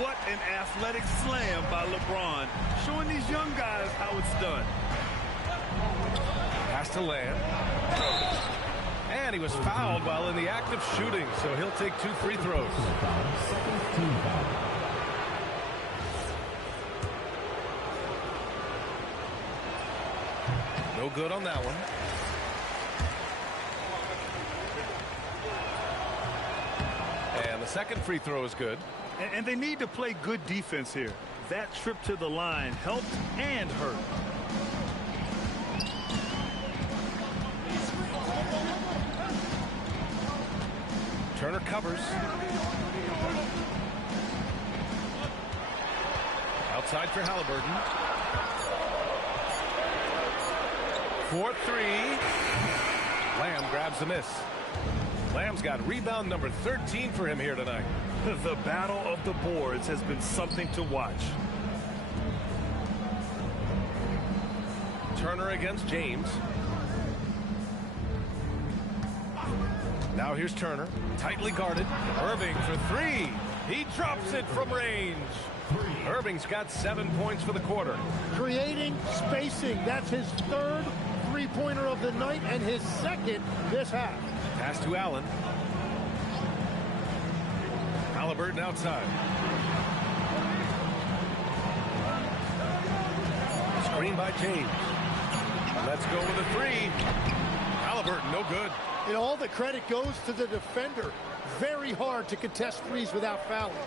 What an athletic slam by LeBron, showing these young guys how it's done. Pass to Lamb. And he was fouled while in the act of shooting, so he'll take 2 free throws. No good on that one. And the second free throw is good. And they need to play good defense here. That trip to the line helped and hurt. Turner covers. Outside for Halliburton. 4-3. Lamb grabs the miss. Lamb's got rebound number 13 for him here tonight. The battle of the boards has been something to watch. Turner against James. Now here's Turner, tightly guarded. Irving for 3. He drops it from range. Irving's got 7 points for the quarter. Creating spacing. That's his third three-pointer of the night and his second this half. Pass to Allen. Halliburton outside. Screen by James. Let's go with a 3. Halliburton, no good. And all the credit goes to the defender. Very hard to contest threes without fouling.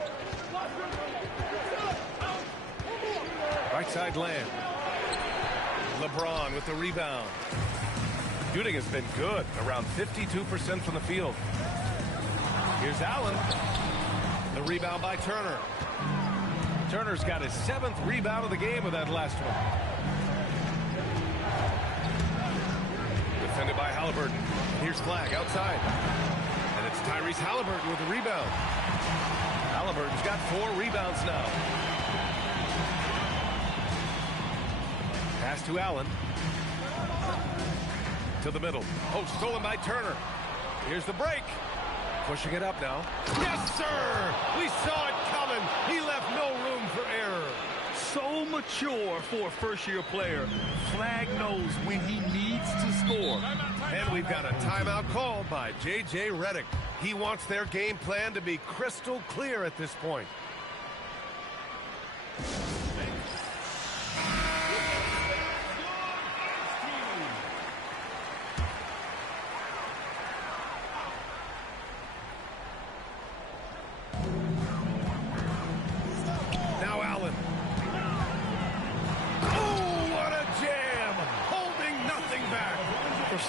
Right side Lamb. LeBron with the rebound. Shooting has been good, around 52% from the field. Here's Allen. The rebound by Turner. Turner's got his 7th rebound of the game with that last one. Defended by Halliburton. Here's Flag outside. And it's Tyrese Halliburton with the rebound. Halliburton's got 4 rebounds now. Pass to Allen. To the middle. Oh, stolen by Turner. Here's the break. Pushing it up now. Yes, sir! We saw it coming. He left no room for error. So mature for a first-year player. Flag knows when he needs to score. And we've got a timeout called by J.J. Redick. He wants their game plan to be crystal clear at this point.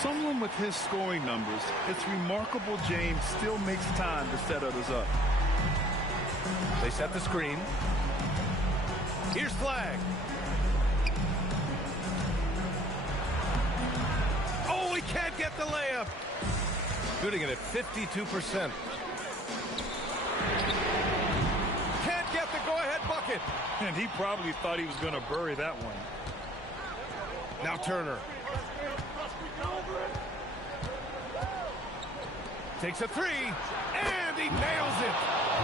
Someone with his scoring numbers, it's remarkable James still makes time to set others up. They set the screen. Here's Flag. Oh, he can't get the layup. Shooting it at 52%. Can't get the go-ahead bucket. And he probably thought he was going to bury that one. Now Turner. Takes a 3, and he nails it.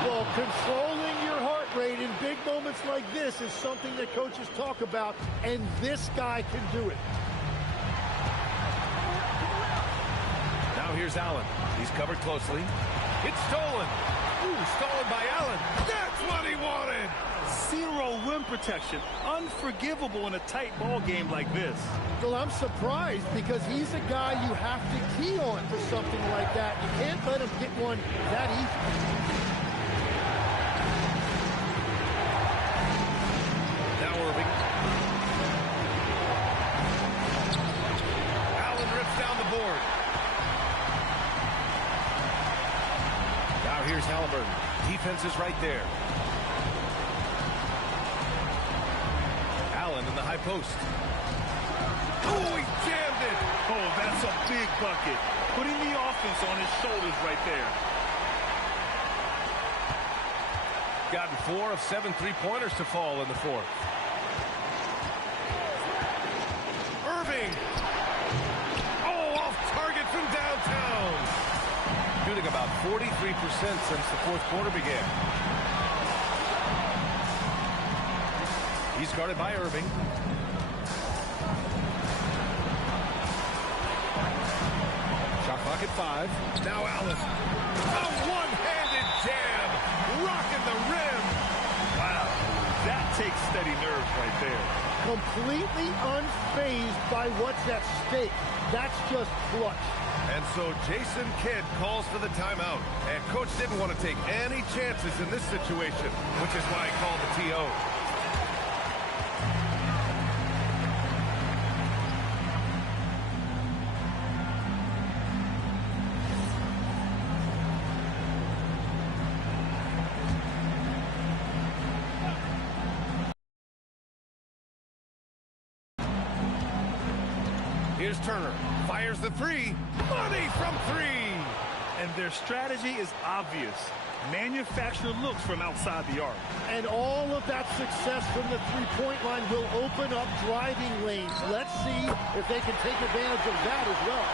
Well, controlling your heart rate in big moments like this is something that coaches talk about, and this guy can do it. Now here's Allen. He's covered closely. It's stolen. Ooh, stolen by Allen. That's what he wanted. 0 rim protection. Unforgivable in a tight ball game like this. Well, I'm surprised because he's a guy you have to key on for something like that. You can't let him get one that easy. Now Irving. Allen rips down the board. Now here's Halliburton. Defense is right there. post. Oh, he jammed it. Oh, that's a big bucket. Putting the offense on his shoulders right there. Gotten 4 of 7 3-pointers to fall in the fourth. Irving. Oh, off target from downtown. Shooting about 43% since the fourth quarter began. He's guarded by Irving. Shot clock at 5. Now Allen. A one-handed jam. Rocking the rim. Wow, that takes steady nerves right there. Completely unfazed by what's at stake. That's just clutch. And so Jason Kidd calls for the timeout. And coach didn't want to take any chances in this situation, which is why he called the TO. Here's Turner. Fires the three. Money from 3. And their strategy is obvious. Manufacture looks from outside the arc. And all of that success from the three-point line will open up driving lanes. Let's see if they can take advantage of that as well.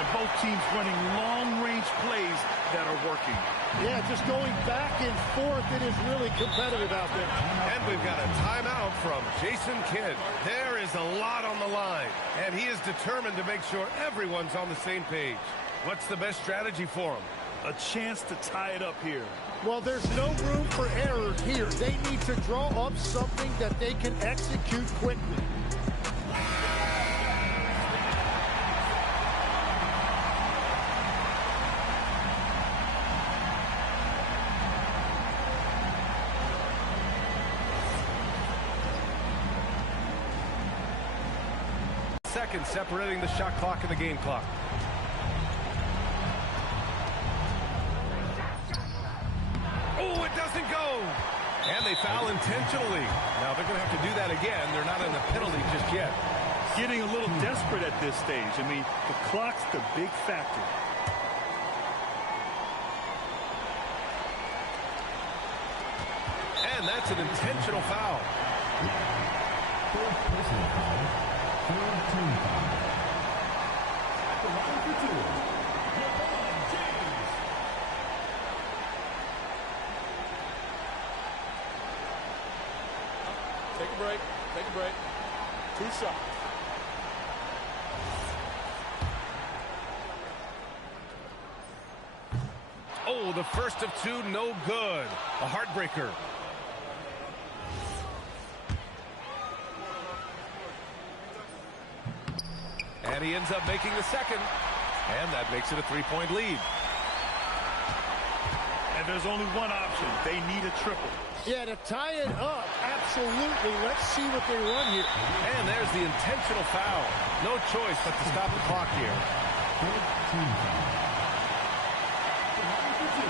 And both teams running long-range plays that are working. Yeah, just going back and forth. It is really competitive out there. And we've got a timeout from Jason Kidd. There is a lot on the line, and he is determined to make sure everyone's on the same page. What's the best strategy for him? A chance to tie it up here. Well, there's no room for error here. They need to draw up something that they can execute quickly. Seconds separating the shot clock and the game clock. Oh, it doesn't go. And they foul intentionally. Now they're going to have to do that again. They're not in the penalty just yet. Getting a little desperate at this stage. I mean, the clock's the big factor. And that's an intentional foul. Fourth personal foul. Third team foul. At the line for 2. LeBron James. Take a break. Take a break. 2 shots. Oh, the first of 2, no good. A heartbreaker. And he ends up making the second. And that makes it a 3-point lead. And there's only one option. They need a triple. Yeah, to tie it up, absolutely. Let's see what they run here. And there's the intentional foul. No choice but to stop the clock here. Fourth team foul. At the line for 2.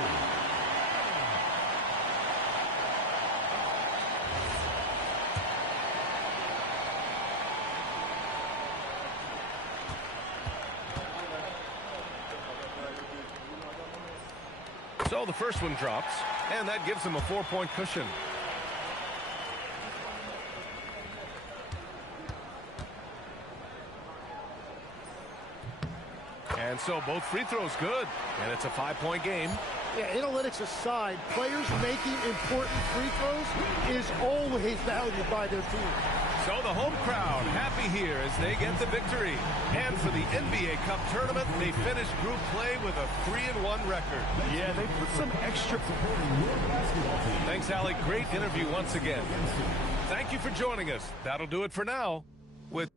So the first one drops, and that gives them a 4-point cushion. And so both free throws good, and it's a 5-point game. Yeah, analytics aside, players making important free throws is always valued by their team. So the home crowd happy here as they get the victory. And for the NBA Cup tournament, they finished group play with a 3-1 record. Yeah, they put some extra. Thanks, Allie. Great interview once again. Thank you for joining us. That'll do it for now. With